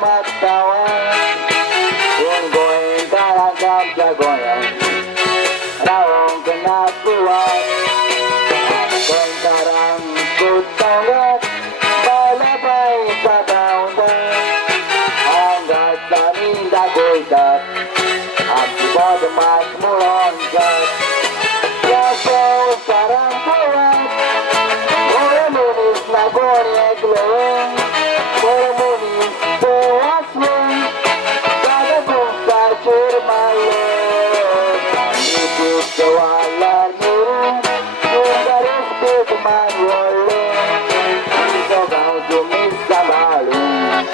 mattawan Kung goyang karagam sa goyang Rawang kinakuan Kung karang kutangat Balabay sa daundan Hanggat namin dagoydat Ang ibod mas mulonggat Yaso sarang puwat Muramunis na goryag leweng Muramunis puwas leweng Kada kong kacir maleweng Ibig kawalan nirung Kung garis bituman waleng Ito kang sumis sa malung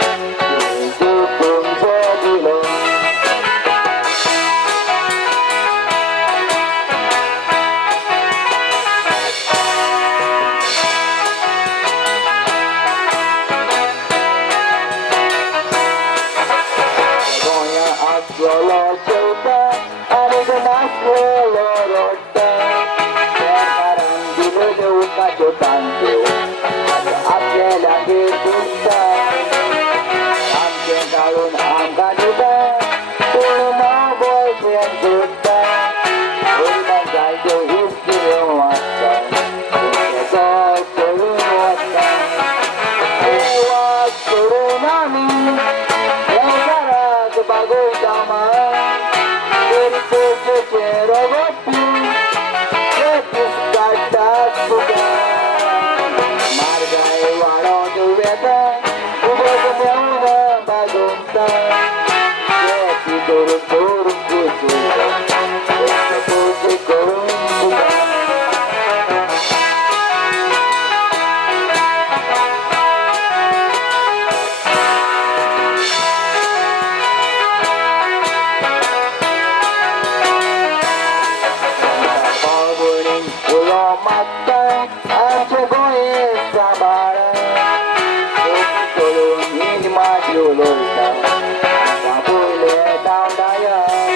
Isipong sa dilong Lolo Chota, Amigo Mas Lolo Rota, Sekarang dulu kacu tantu, ada apa lagi dusta, Amken kalun angka juga, Tulu mau boyfriend juta, Ulang saja istimewa, Kesal seluruhnya, Lewat tsunami. Bagoy daman Dito sa Cherogopi Letis katas bukan Margay warong duweta Ubos ang mga bagongta Leti turun-turun puso Sa puso kurong bukan Mata ang sugoy sa barang Tulong hindi masyulol ka Kapuli daw dayan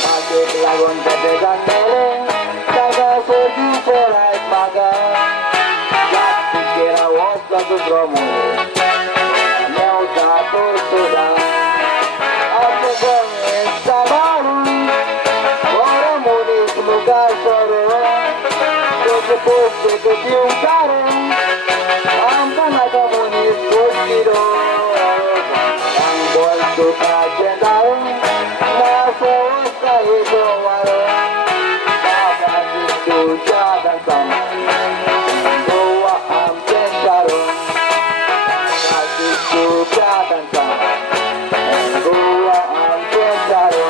Masik lagon sa degan meleng Taga surgi serait maga Jati kira was ka susromo Nyaw satu sudah Ang sugoy sa barang Orang munis muka sorong Depois que eu quero Anda comunis cogido Ang bolso kacendal Nasa caído maro Baka dito jagan sama Doa am pensaro Baka dito jagan sama Doa am pensaro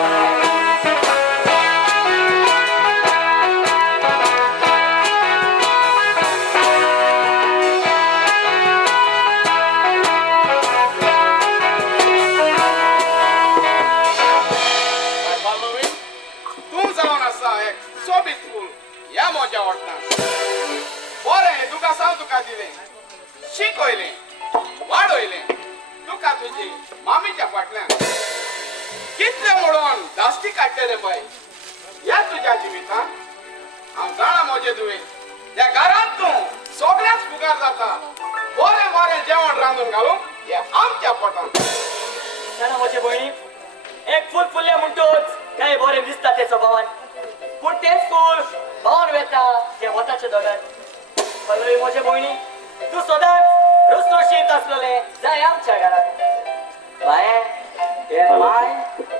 शिकवले वाढवले तुका तुझी मामीच्या फाटल्यान कितले म्हणून दास्ती काडटे रे bye या तुझ्या जिवितान हांव जाणा म्हजे तुवें त्या घरांत तूं सगळ्याच फुगार जाता बरें बरें जेवण रांदून घालूंक हे आमच्या पोटान जाणा म्हजे भयणी एक फूल फुल्ले म्हणटोच काय बरें दिसता ते स्वभावान पूण तेच फूल भावन वेता ते वताचे दोगान पल्लवी म्हजे भयणी तू सदांच रुसरुशीत असलेले जाय आमच्या घरात बाये हे माय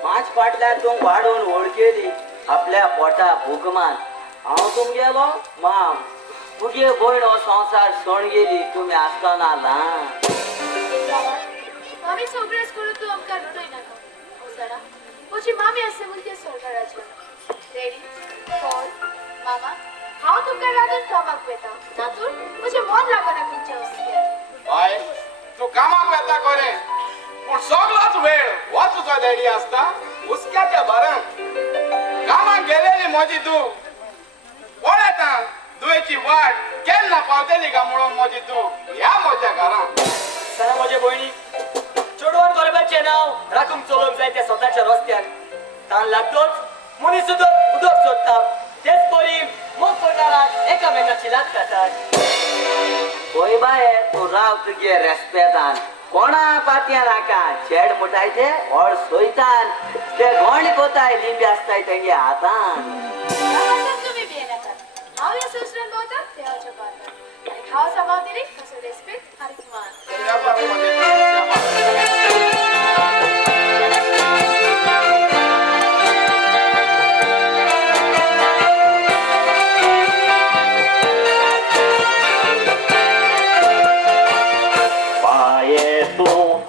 माच फाटल्यान तूं वाडून व्हड केली आपल्या पोटा भुगमान हांव तुमगेलो माम तुगे भयणो संसार सोण गेली तुमी आसतना ल्हान मामी सगळेच करून तू आमकां रडोय नाका ओसाडा म्हजी मामी आसा म्हूण ते सरकाराचे रेडी कॉल मामा हांव तुमकां रांदून कामाक वेता तातूंत म्हजें मन लागना तुमच्या हुस्क्यार बाय तू कामाक वेता खरें पूण सगळोच वेळ हो तुजो डॅडी आसता हुस्क्याच्या भरान कामाक गेलेली म्हजी तूं पळयता तुवेची वाट केन्ना पावतली काय म्हणून म्हजी तूं ह्या म्हज्या घरांत सरा म्हजे भयणी चेडवान गरबाचें नांव राखूंक चलोवंक जाय त्या स्वताच्या रस्त्यार ताण लागतोच मनीस सुद्दां उदक सोदता तेच परी मोग करणाराक एकामेकाची लात खातात पळय बाये तूं राव तुगे रेस्पेदान कोणा पातया नाका शेड मुटायचे और सोयतान ते गोंड कोताय लिंबी असताय तेंगे हातान गावात तुम्ही बिये नाकात हांव ह्या संवसारांत भोंवता देवाच्या पालकान आनी हांव सांबाळटली कसो रेस्पेक्ट आनी मान या बाबा या बाबा पाये तू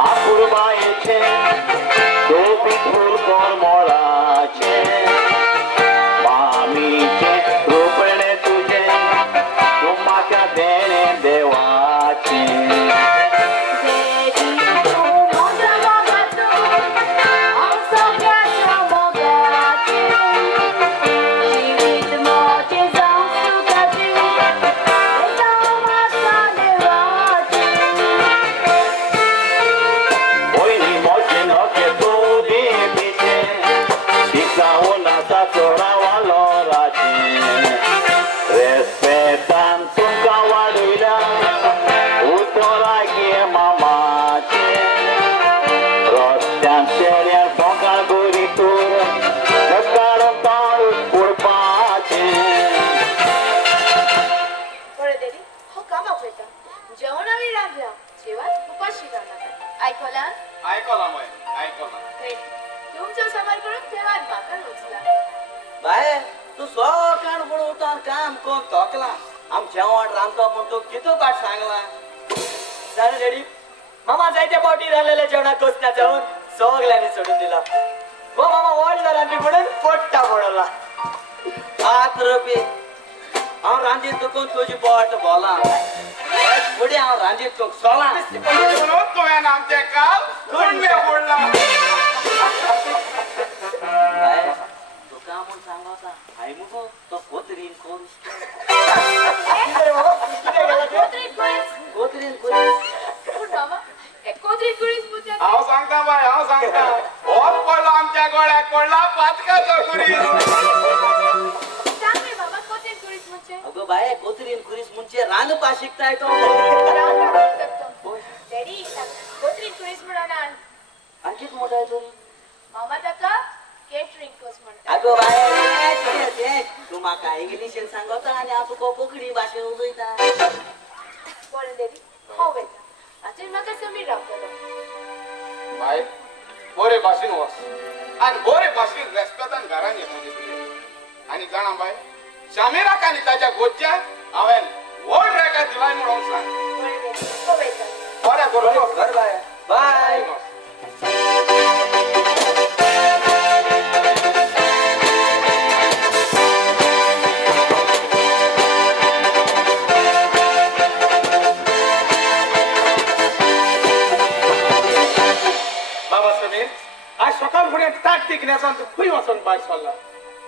आपुरबायेचे सोबी फूल कोरमोळाचे मामीचे रोपणे तुझे तू म्हाका देणे देवाचे देवी तू म्हज्या मोगाचो हांव सगळ्याच्या मोगाचें जिवीत मोजें जावं सुखाचें हें जावं म्हाका देवाचें Hoy moche no que tú dice, diga una sazona valorache, respetan tu caballería, utora que mamache, rostian seria foca guritura, cascaron tal por pache. बरें देवी हांव कामाक वयता जेवण आमी रांदल्या जेवण उपाशी रावनाका आयकलां ऐकला मय ऐकला ग्रेट तुमचो सांबाळ करून देवान म्हाका उचला बाय तू सकाळ फुडें उठोन काम कोण तोकला आम जेवण रांदतो म्हणतो कितो पाठ सांगला जालें रेडी मामा जायते पावटी रांदलेल्या जेवणाक कोसत्या जाऊन सगळ्यांनी सोडून दिला गो मामा व्हडलो रांदपी म्हणून पोट्टा पडला हात रबी हांव रांदीत तुकून तुजी पोट बोला फुडें हांव रांदीत तुक सोला म्हणून तुवें आमचे काल कुंडे फोडला बाय तुका म्हूण सांगता हाय मुगो तो कोतरीन कोण कितें मामा कितें गेला ते कोत्रीत कुळीस कोतरीन कोण पूण मामा हे कोत्रीत कुळीस मुद्या हांव सांगता बाय हांव सांगता होच पडलो आमच्या गोळ्याक पडला पातकाचो कुरी सांग रे मामा कोत्रीत कुळीस म्हणजे अगो बाय कोतरीन कुरीस म्हणजे रांदपा शिकताय तो डॅडी कोत्रीत कुळीस म्हणून आण आणखीच मोठा आहे तो मामा ताका केटरिंग कोर्स म्हणटा अगो बाय तू म्हाका इंग्लिशीन सांगता आनी हांव तुका कोंकणी भाशेन उलयता बरें डॅडी हांव वयता आतां म्हाका समीर रावतलो बाय बरे भाशेन वच आनी बरे भाशेन रेस्पेतान घरान ये म्हणजे तुवें आनी जाणा बाय शामिराक आनी ताच्या गोच्या हांवें व्हड रेगा दिलाय म्हणून सांग बरें डॅडी हांव वयता बरें करून घर बाय बाय बाबा समीर आज सकाळ फुडें ताट तिकण्याचा तू खंय वचून भायर सरला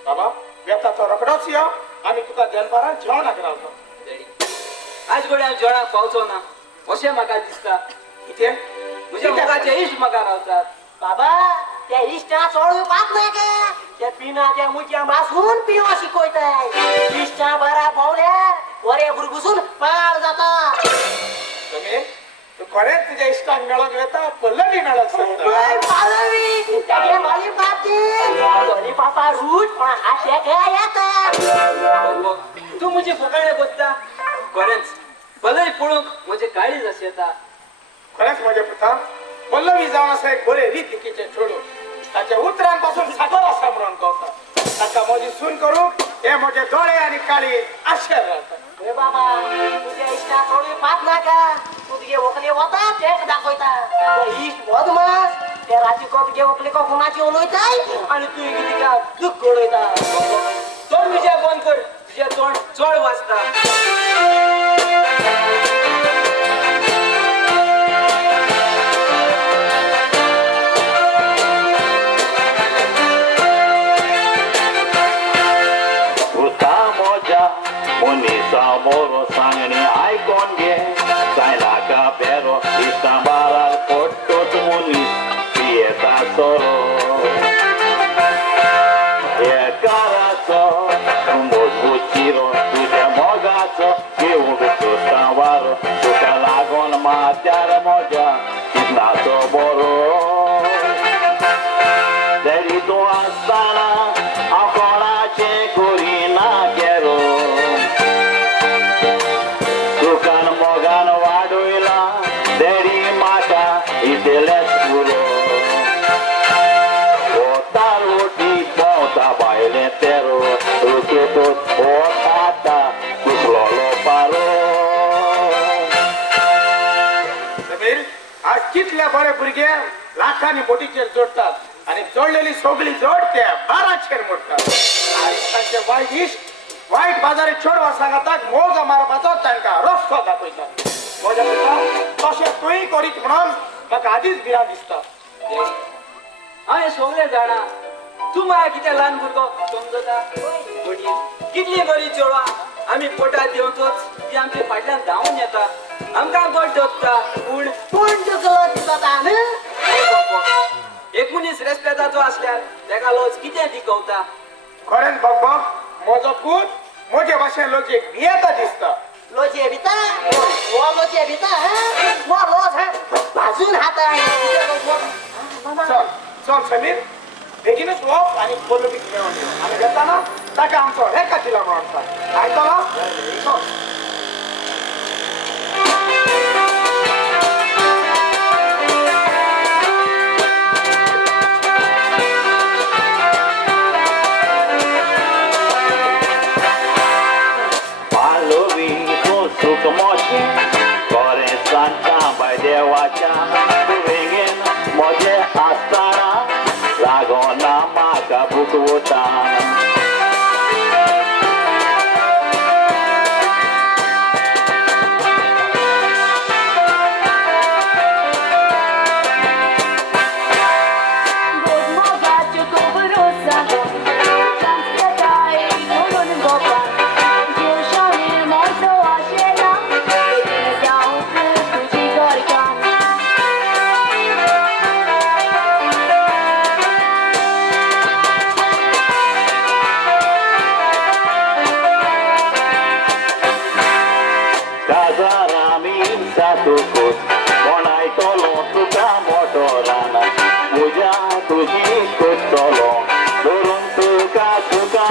बाबा बेता तो रोखडोच यो आमी तुका दनपारां जेवणाक रावतो आज घडये हांव जेवणाक पावचो ना अशें म्हाका दिसता कितें म्हज्या मोगाचे इश्ट म्हाका रावतात बाबा त्या इश्टा सोडून पाक नाका त्या पिनाच्या मुच्या बासून पिवा शिकवताय इश्टा बरा पावल्यार वरे भुरगुसून पाळ जाता समीर तू खरेंच तुज्या इश्टाक मेळोंक येता पल्लवी मेळोंक सोदता पालवी त्यागे माली पाती पापा रूट पण हात काय येता तू म्हजी फुकाणे बसता खरेंच भलय पळोवंक म्हजे काळीज अशें येता खरेंच म्हजे पुता पल्लवी जावन आसा एक बरे रितीकेचे चेडूं ताच्या उतरांपासून साकर आसा म्हणून कळटा ताका म्हजी सून करूंक हे म्हजे दोळे आनी काळी आशेर रावतात रे बाबा तुझ्या इश्टा सोडून पाक नाका तू तुझे वकले वता तेच दाखवता ते इश्ट बदमास ते राती को तुझे वकले को कुणाची उलयताय आणि तू किती का दुःख उडयता तोंड तुझे बंद कर तुझे तोंड चड वाजता Uta moja, unisa moro sangni icon ge, saila capero, istambara porto tumunis, pieta soro. E carazo, un buciro, tu te mogazo, che un vecchio stavaro. बरो तरी तू असताना कोणाचे करीना केरो दुकान मोगान वाडोयला तरी म्हाका इतलेच पुरो ओता रोटी पोवता बायले तेरो रुचेतो ओता कुसलोलो पारो समीर आज कितल्या बरे भुरगे लाखांनी बोटीचेर जोडतात आणि जोडलेली सगळी जोड त्या 12 मोडतात आणि तांचे वाईट इश्ट वाईट बाजारी छोडवा सांगतात मोगा मारपाचो तांकां रस्तो दाखयतात माझ्या पुता तशें तुय करीत म्हणून म्हाका आदीच भिरांत दिसता हांव सगळे जाणा तूं म्हाका कितें ल्हान भुरगो समजता वडील कितली बरी चेडवां आमी पोटात देंवतोच ती आमच्या फाटल्यान धांवून येता आमकां गोड जोगता पूण एक मनीस रेस्पेदाचो असल्यार तेका लोज कितें दिकवता खरेंच बघ म्हजो पूत म्हजे भाशेन लोचेक भियेता दिसता लोचे बिता वो लोचे बिता है वो रोज है बाजून हात चल चल समीर बेगीनच वच आणि बोलवीक मेळोन येऊ आमी घेताना ताका आमचो हेका दिला म्हणटा आयतलो चल पालोवी तू सुख मोचे कोरे सांगता बाय देवाच्या तुवेंगेन मोजे आसताना लागोना म्हाका भुकवता काजारामी जातकूच कोणायतलो तुका मोठो राना म्हज्या तुजी कोचलो धरून तुका तुका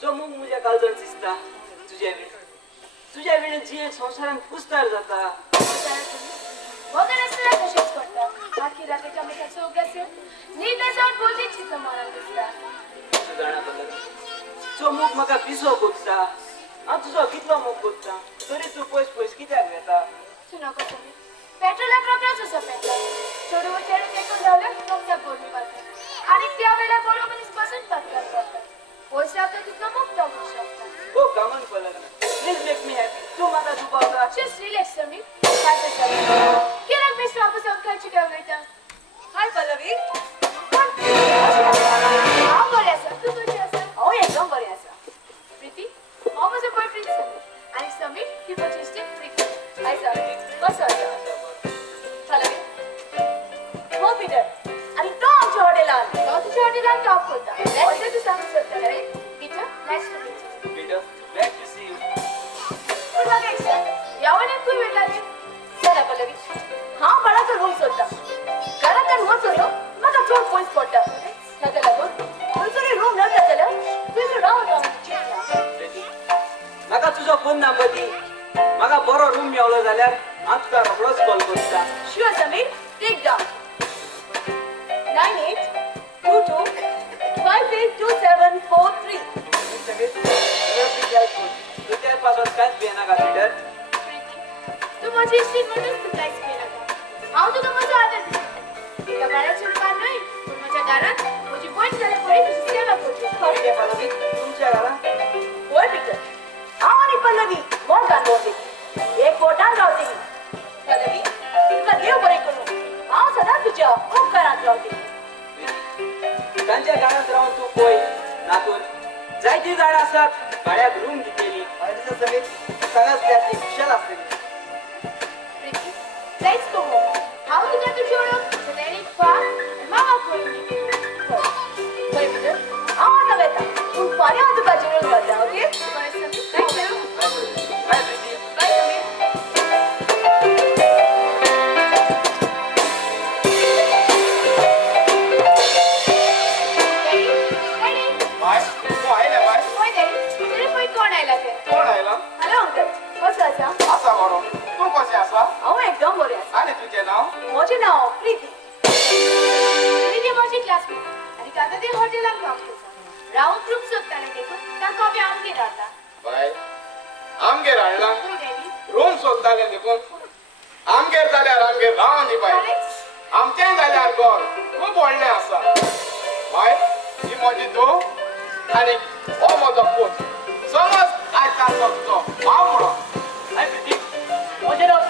जो मूग म्हज्या काळजान दिसता तुझ्या वेळेन जी संवसारान कुस्तार जाता वगैरे असल्या तशीच करता बाकी रात्रीच्या मेकाचे उगाचे नीट जाऊन बोलते चित्र मारायला दिसता तूं जाणा पडला जो मूग म्हाका पिसो कोत्ता हांव तुजो कितलो मूग कोत्ता तरी तूं पयस कित्याक घेता तू नको तुम्ही पेट्रोला प्रॉब्लेम असं पेट्रोल छोडू चेडू पेट्रोल लावलं तुमच्या बोलणी पासून आणि त्या वेळेला बरोबर मनीस पसंत करतात पैसे आता तिथं मुक्त होऊ शकतात ओ कमन पडला प्लीज मेक मी हॅपी तू म्हाका दुबावता Just relax, Samir. काय करता? किरण मिस्टर वापस अंकलची काय वेळता? हाय पल्लवी हांव बरें आसा. तूं कशी आसा? हांव एकदम बरें आसा प्रीती, हांव म्हजो बॉयफ्रेंड समीर. आनी समीर ही म्हजी इश्टीण प्रीती. हाय समीर. कसो आसा? पल्लवी. हो पीटर. आनी तो आमच्या हॉटेलान. तो तुज्या हॉटेलान जॉब करता. अशें तूं सांगूंक सोदता रे? Peter, nice to meet you. Peter glad to see you पूण म्हाका एक सांग. ह्या वटेन खंय वयताली? चला पल्लवी हांव बाळाचो रूम सोदता घरांतल्यान वचून न्हू म्हाका चड पयस पडटा ताका लागून खंयतरी रूम मेळटा जाल्यार थंयसर रावता चिंतला म्हाका तुजो फोन नंबर दी म्हाका बरो रूम मेळलो जाल्यार हांव तुका रोखडोच कॉल करता Sure, Samir. Take down. 9822582743. तू त्या पासून कांयच भियेना का पीटर तू माझी इश्टीण म्हणून तू कांयच भियेनाका. हांव तुका म्हजो आदर दिता. त्या बाळाच्या रूपान न्हय, पूण म्हज्या दारांत म्हजी भयण जाल्यार पळय तुजी सेवा करची. कितें पल्लवी तुमच्या घरांत होय पीटर हांव आनी पल्लवी मोगान रावतली एक पोटान रावतली पल्लवी तुका देव बरें करूं हांव सदांच तुज्या उपकारांत रावतली तांच्या घरांत रावन तू पळय नातून जायती झाडं असतात गाड्याक रूम घेतलेली सगळ्यात त्यातली खुशाल असलेली प्रीती, let's go home. हांव तुका तुजी ओळख जेनेरिक फार मामा पळोवन बरें पुत्र हांव आतां वेता पूण फाल्यां हांव तुका जेवण घालता ओके बरें समीर, थँक यू. काय Preeti bye Sameer daddy, daddy, bye तू आयले बाय होय डॅडी, तुजे पळय कोण आयला ते? कोण आयला हॅलो अंकल कसो आसा असा बरो तू कशें आसा हांव एकदम बरें आसा आनी तुजें नांव म्हजें नांव प्रीती प्रीती म्हजी क्लासमेट आनी आतां ती हॉटेलांत काम करता. रावून ग्रूप सोदताले देखून ताका आमी आमगेर हाडला. बाय आमगेर हाडला हो डॅडी. रूम सोदताले देखून आमगेर जाल्यार आमगेर राव न्ही बाय खरेंच? आमचें जाल्यार घर खूब व्हडलें आसा बाय ही म्हजी धूव आनी हो म्हजो पूत समज आयज तांचो तुजो भाव म्हणून हाय प्रीती म्हजें नांव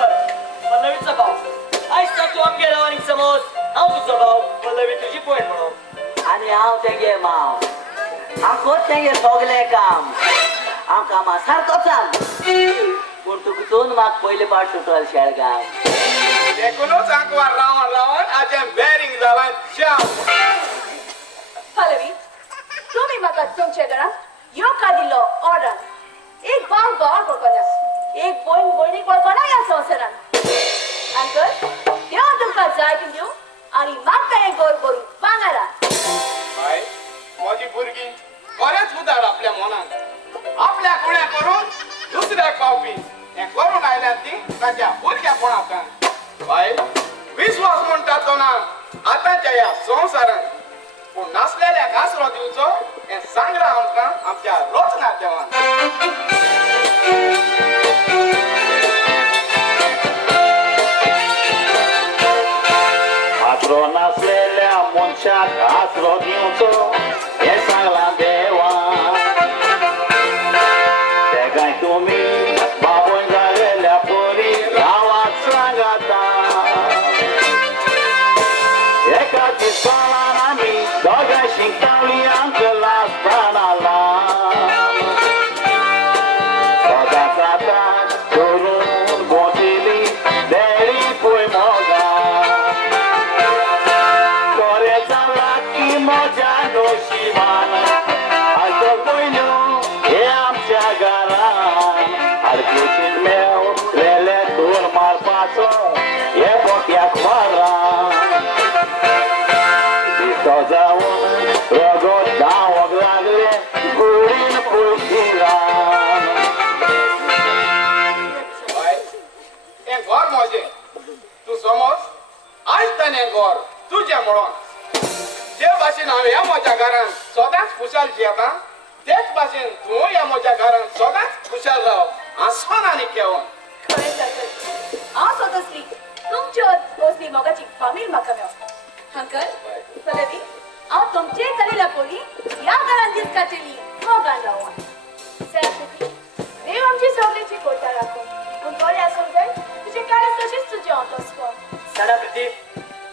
पल्लवीचो भाव आयज तर तूं आमगे रावानी समज हांव तुजो भाव पल्लवी तुजी पयण म्हणून आणि हांव तेंगे माव आमकोच तेंगे सगलें काम हांव कामा सारको चाल पूण तुका दोन म्हाका पयले पाट सुटल शेळगांव देखूनच आंकवार रावन रावन आजें बॅरिंग जालां श्याम पल्लवी तुमी म्हाका तुमच्या घरांत येवकार दिल्लो ऑर्डर एक भाव भावाक वळखना एक भयण भयणीक वळखना ह्या संवसारांत अंकल देव तुमकां जाय ती दिवं आनी मागता हें घर भरून भांगारा बाय म्हजी भुरगीं खरेंच उदार आपल्या मनान आपल्या कुण्या करून दुसऱ्याक पावपी हें करून आयल्यात ती ताच्या भुरग्यापणांतल्यान बाय विश्वास म्हणटा तो ना आतांच्या ह्या संवसारांत पूण नासलेल्याक आसरो दिवचो हें सांगलां आमकां आमच्या रोज नातेवान आसरो नासलेल्या मनशाक आसरो दिवचो हे सांगला देवा तेकाय तुमी बाबून जालेल्या पोरी गांवाक सांगाता एकाच इस्कॉलान आमी दोगांय शिंकतालीं अंकल आसतना ल्हान सदांच आतां करून गोंटिली देडी पळय मोगान बरें जालां की म्हज्या नशिबान आजो पयल्यो हे आमच्या घरान आडकुशीन मेवलेले दोर मारपाचो हे बोक्याक मारान दिसो जावन रगत धांवक लागले कुडीन पळशिरान बाय हें घर म्हजें तूं समज आयज ताणें हें घर तुजें म्हणून जे भाशेन हांव ह्या म्हज्या घरांत सदांच खुशाल जियेतां तेच भाशेन तूं ह्या म्हज्या घरांत सदांच खुशाल राव हांसून आनी खेळून खरेंच अंकल हांव स्वतस्ली तुमच्या असली मोगाची फामील म्हाका मेळ्ळो अंकल पल्लवी हांव तुमचे जालेल्या पोरी ह्या घरांत दीस काडटली मोगान रावून सेल्फ देव आमची सगळ्याची कोटा राखो पूण बरें आसूंक जाय तुजे काळें तशेंच तुजें ऑटोस्पॉन. सडा प्रीती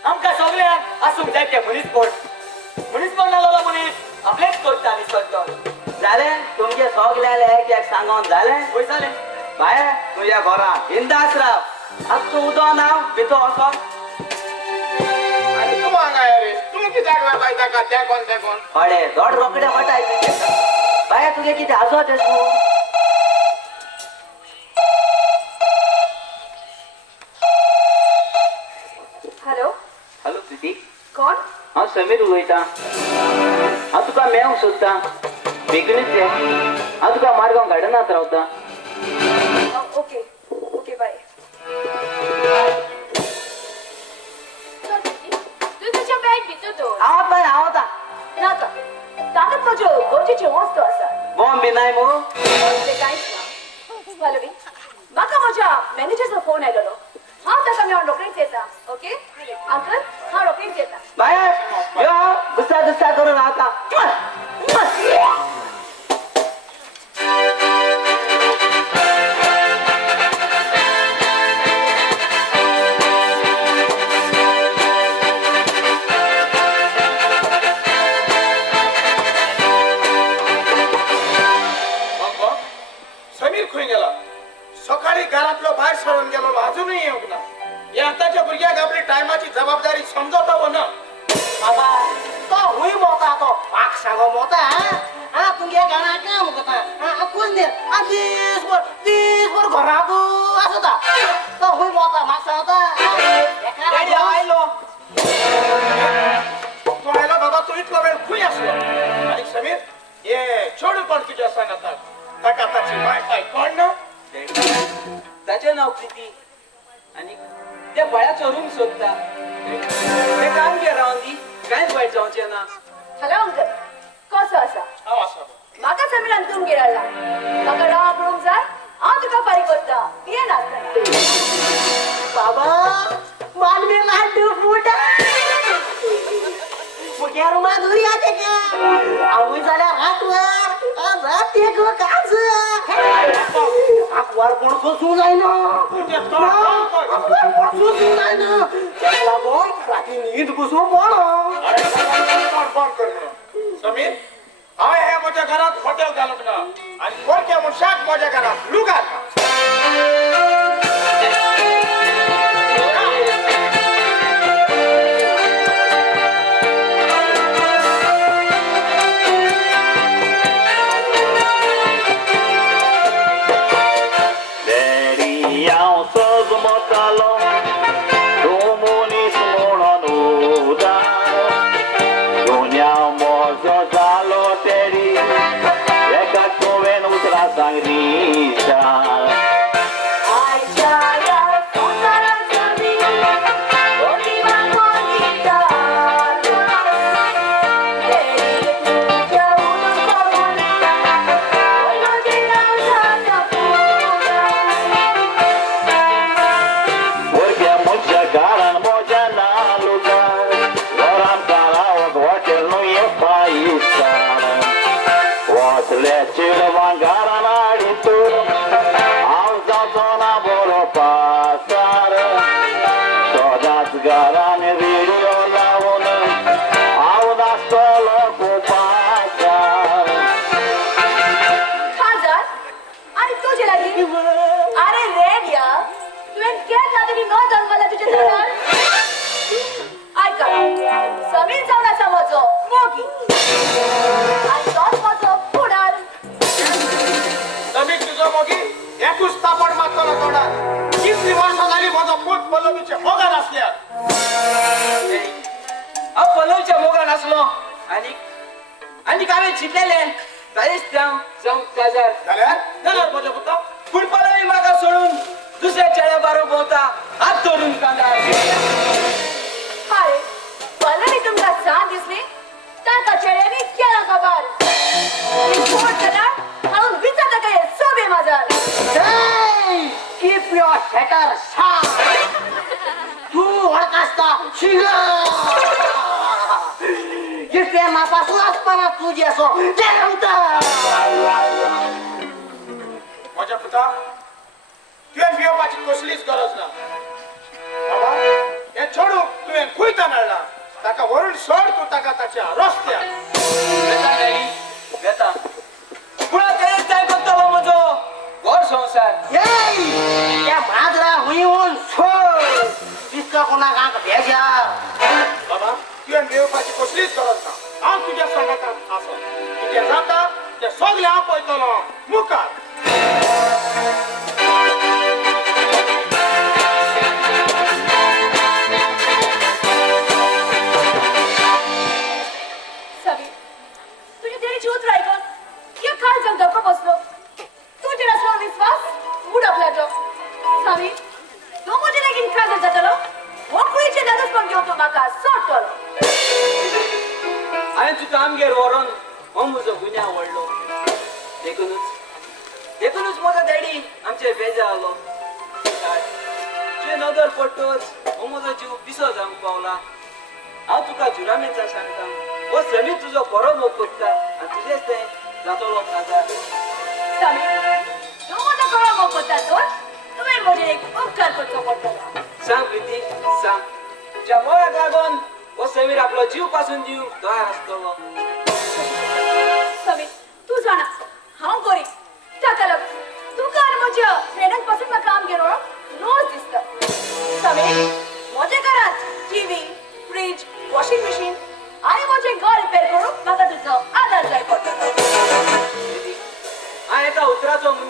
आमकां सगळ्यांक आसूंक जाय ते मनीसपण नालोला मनीस आपलेच करता आनी सद्दां जालें तुमगे सगल्याले एक एक सांगोन जालें पळय जालें बाय तुझ्या घरा बिंदास राव आज तू उदो नाव भितो वचोन आनी तूं हांगा रे तूं कित्याक वेताय ताका तें कोण हडे दोड रोकडे हटाय बाय तुगे कितें आजोत तूं हॅलो हॅलो प्रीती कोण हांव समीर उलयतां हांव तुका मेळूंक सोदतां बेगीनच ये हांव तुका मारगांव गार्डनांत रावतां ओके ओके बाय चल प्रीती, तूं तुजें बॅग भितर दवर. हांव वता नाका ताकद म्हज्यो गरजेच्यो वस्तू आसात बॉम्ब बी नाय मुगो ते कांयच ना पल्लवी म्हाका म्हज्या मॅनेजरचो फोन आयलोलो हांव ताका मेळून रोखडीच येता ओके अंकल हांव रोखडीच येता बाय यो गुस्सा गुस्सा करून रावता ना या आताच्या भुरग्याक आपली टायमाची जबाबदारी समजवता हो ना बाबा तो हुई मोता तो पाक सांगो मोता हा तुमगे गाणा काम करता हा कोण दे दिसभर घराको असं ता तो हुई मोता माग सांगता डॅडी आयलो तो आयला बाबा तू इतका वेळ खुई असलो आणि समीर ये छोडू पण तुझ्या सांगतात ताका ताची माय काय कोण ना ताचे नाव प्रीती आणि त्या बळ्याचो रूम सोदता ते काम घे रावन दी कांयच वाईट जावचें ना हॅलो अंकल कसो आसा हांव आसा म्हाका समिरान तुम गेला म्हाका राव रूम जाय हांव तुका फारी करता ये ना बाबा मानवी लाडू फुटा मुग्यार माधुरी आते का आवी झाल्या हातवर राते गो काज अखबार कोण सोसून जाय ना अखबार कोण सोसून जाय ना त्याला बोल राती नींद घुसू बोल कोण कर समीर हांव हे म्हज्या घरात हॉटेल घालूंक ना आनी कोणत्या मनशाक म्हज्या घरात लुगार समीर जाऊन असा माझो मोगी आणि तोच माझो पुढार समीर तुझो मोगी एकूच तापड मारतो ना तोंडात कितली वर्सां जाली म्हजो पोट पल्लवीचे मोगान आसल्या हांव पलवच्या मोगान आसलो आनी हांवें चिंतलेलें तारीच जावं काजार जाल्यार म्हज्या पुता पूण पलवी म्हाका सोडून दुसऱ्या चेड्या बारो भोंवता हात धरून कांदार अरे पल्लवी तुमका सांग दिसली ताका चेड्यांनी केला खबर पोट जाल्यार हांव विचारता काय सोबे माझार कीप युअर शेटर शार्प तू हडकासता इथे मापासून असताना तुझी असो जयंत म्हज्या पुता तुवें भिवपाची कसलीच गरज ना बाबा हे छोडूंक तुवें खुयता मेळना ताका व्हरून सोड तूं ताका ताच्या रस्त्यार बेता डॅडी बेता पूण तेच जाय करतलो म्हजो घर संसार त्या माजरा हुईहून सोड दिसता कोणाक आंक बेजार बाबा तुवें भिवपाची कसलीच गरज ना हांव तुज्या संगताक आसा कितें जाता तें सगलें हांव पळयतलो मुखार हांवें तुका आमगेर व्हरोन हो म्हजो गुन्यांव आवडलो देखूनच म्हजो डॅडी आमचेर बेजारलो तुवें नदर पडटोच हो म्हजो जीव पिसो जावंक पावला हांव तुका जुरामेचा सांगता हो समीर तुजो बरो मोग करता आनी तुजेच तें जातलो काजार तुवें म्हजेर एक उपकार करचो पडटलो सांग प्रिती सांग तुज्या मोगाक लागून हो समीर आपलो जीव पासून दिवंक तयार आसतलो समीर तू जाणा हांव गोरी ताका लागून तुका आनी म्हज्या फ्रेंडाक पासून म्हाका आमगेर रोज दिसता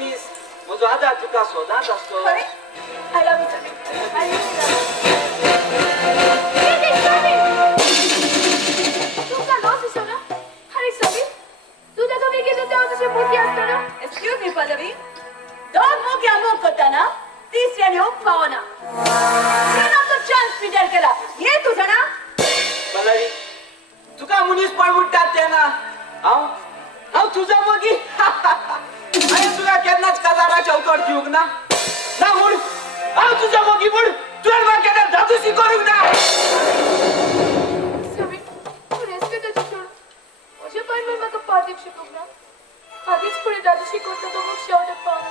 मनीस म्हजो आदार तुका सोदांच आसतो अरे I love you Sameer I तुमचा लॉस असतो ना अरे समीर तू त्याचा मी घेतो तेव्हा तुझी मोठी असतो ना एक्सक्यूज मी पल्लवी दोन मोठ्या मोक करताना तिसऱ्याने होप पावना तो चान्स पिडर केला ये तुझा ना पल्लवी तुका मनीस पडवटात ते ना हांव तुझा मगी आणि तुला केन्नाच काजाराच्या उतर दिवंक ना ना म्हूण हांव तुझा मगी म्हूण तुवें म्हाका केन्ना धादूसी करूंक ना समीर तू रेस्पेक्टाची सोड म्हजे पण मी म्हाका पाटीक शिकूंक ना आधीच पुढे दादू शिकवता तो मग शेवटाक पावना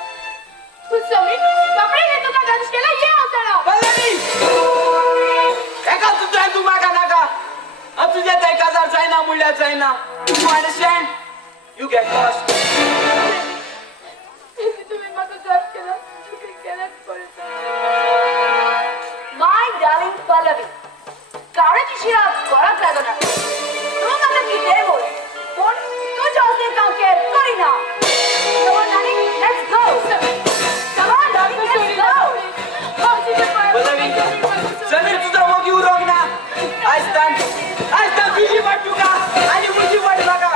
तू समीर बापडे घे तुका दादूश केला ये अवतळा पल्लवी एका तुझ्या तू म्हाका नाका तुझ्या त्या काजार जायना म्हणल्यार जायना you understand you get lost तुम्ही म्हाका घात केला तुम्ही केल्याच पडता माय डार्लिंग पल्लवी कावळ्याची शिरा गोळाक लागना तू म्हाका कितेंय बोल पूण तुज्या असलें हांव केअर करिना come on darling let's go come on darling let's go Pallavi Sameer तुझा मोगी उरोंक ना आयज तुझी वाट तुका आनी म्हजी वाट म्हाका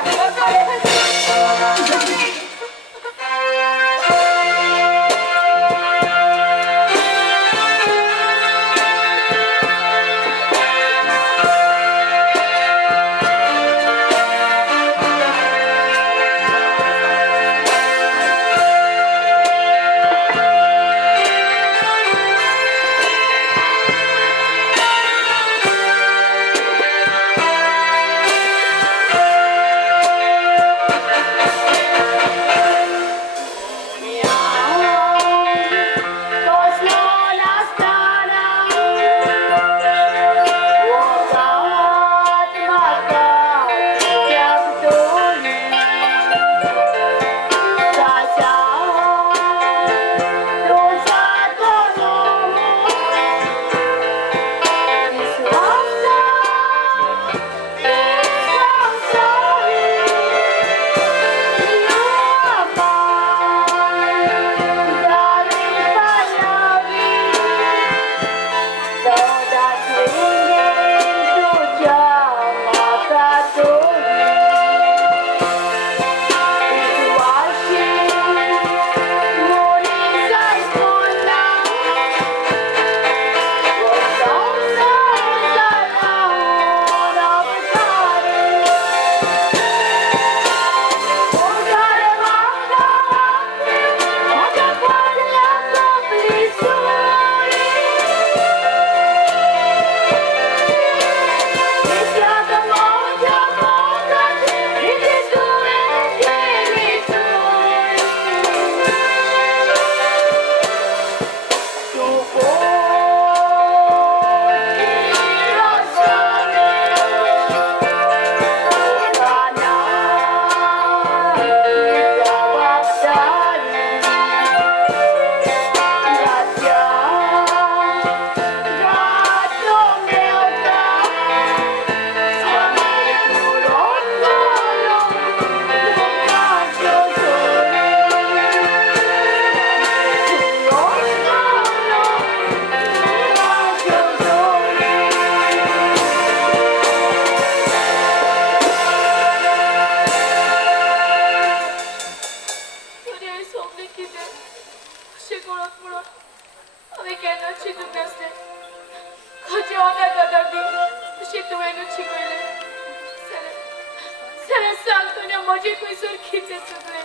माझी पैसर किती सगळे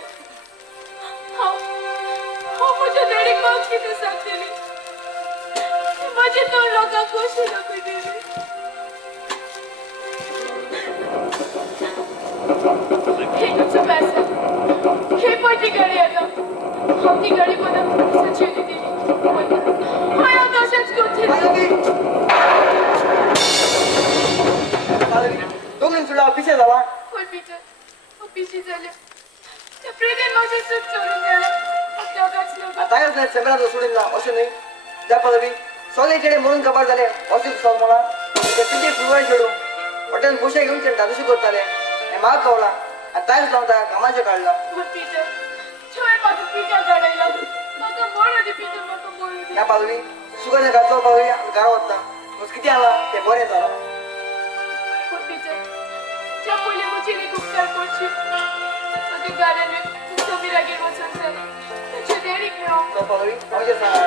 हाव माझ्या डॅडी को किती सांगतेली माझे तो लोका कोशी नको दिली हे तुझं पैसा हे पटी गाडी आता हम ती गाडी मला सचिन दिली हाय अशाच करते दोन तुला पिछे झाला कोण पीटर पीसी झाले त्या प्रेग्नेंट माझे सूट चोरून गेले त्या गाचलं आताच नाही सगळा सोडून जा असे नाही जा पदवी सगळे जेडे म्हणून कबार झाले असे सांग मला ते पिंडी फुवाय जोडू हॉटेल पोशा घेऊन ते दादूशी करताले हे माग कवला आताच लावता कामाचे काढला पीटर छोय पाठू पीटर गाडी टीचर म्हाका बोलू या पालवी सुगंध घातलो पालवी घरा वता किती आला ते बरें जाला टीचर च्या पयलीं म्हजी एक उपकार करची तुगे गार्डन समीरागेर वचून जाय ताचे डॅडीक मेळोंक तो पालवी अशें सांग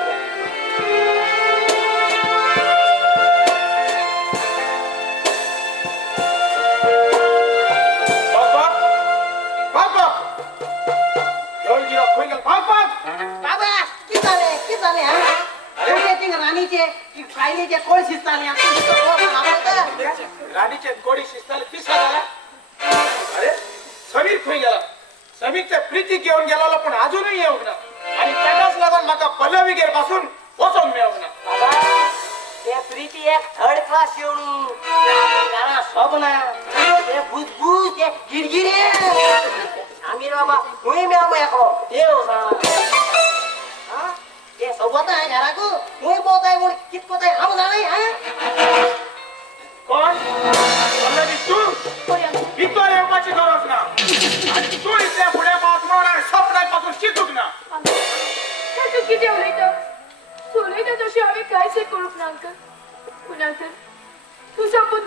बाबा किती झाले हा अरे राणीचे कायलीचे कोण शिजताले राणीचे कोडी शिस्ताले 30,000 अरे समीर खंय गेला समीरचे प्रीती घेऊन गेला पण अजूनही येऊक ना आणि त्याच्याच लागून म्हाका पल्लवीगेर पासून वचोंक मेळोक ना बाबा ते प्रीती एक थर्ड क्लास येऊन गाणा सब ना ते बुजबुज ते गिरगिरे आम्ही रे बाबा हुई मी आम्ही एकलो देव सांगा ते सोबत आहे घराकू हुई बोत आहे म्हणून कितको आहे हम जाणे हा कोण पल्लवी तू भितर येवपाची गरज ना आणि तू इतल्या फुडें पावस म्हणून सपनाक पासून शिकूक ना तू किती उलयता तू उलयता तशी हांवें कांयच करूंक ना अंकल पूण अंकल तू संपून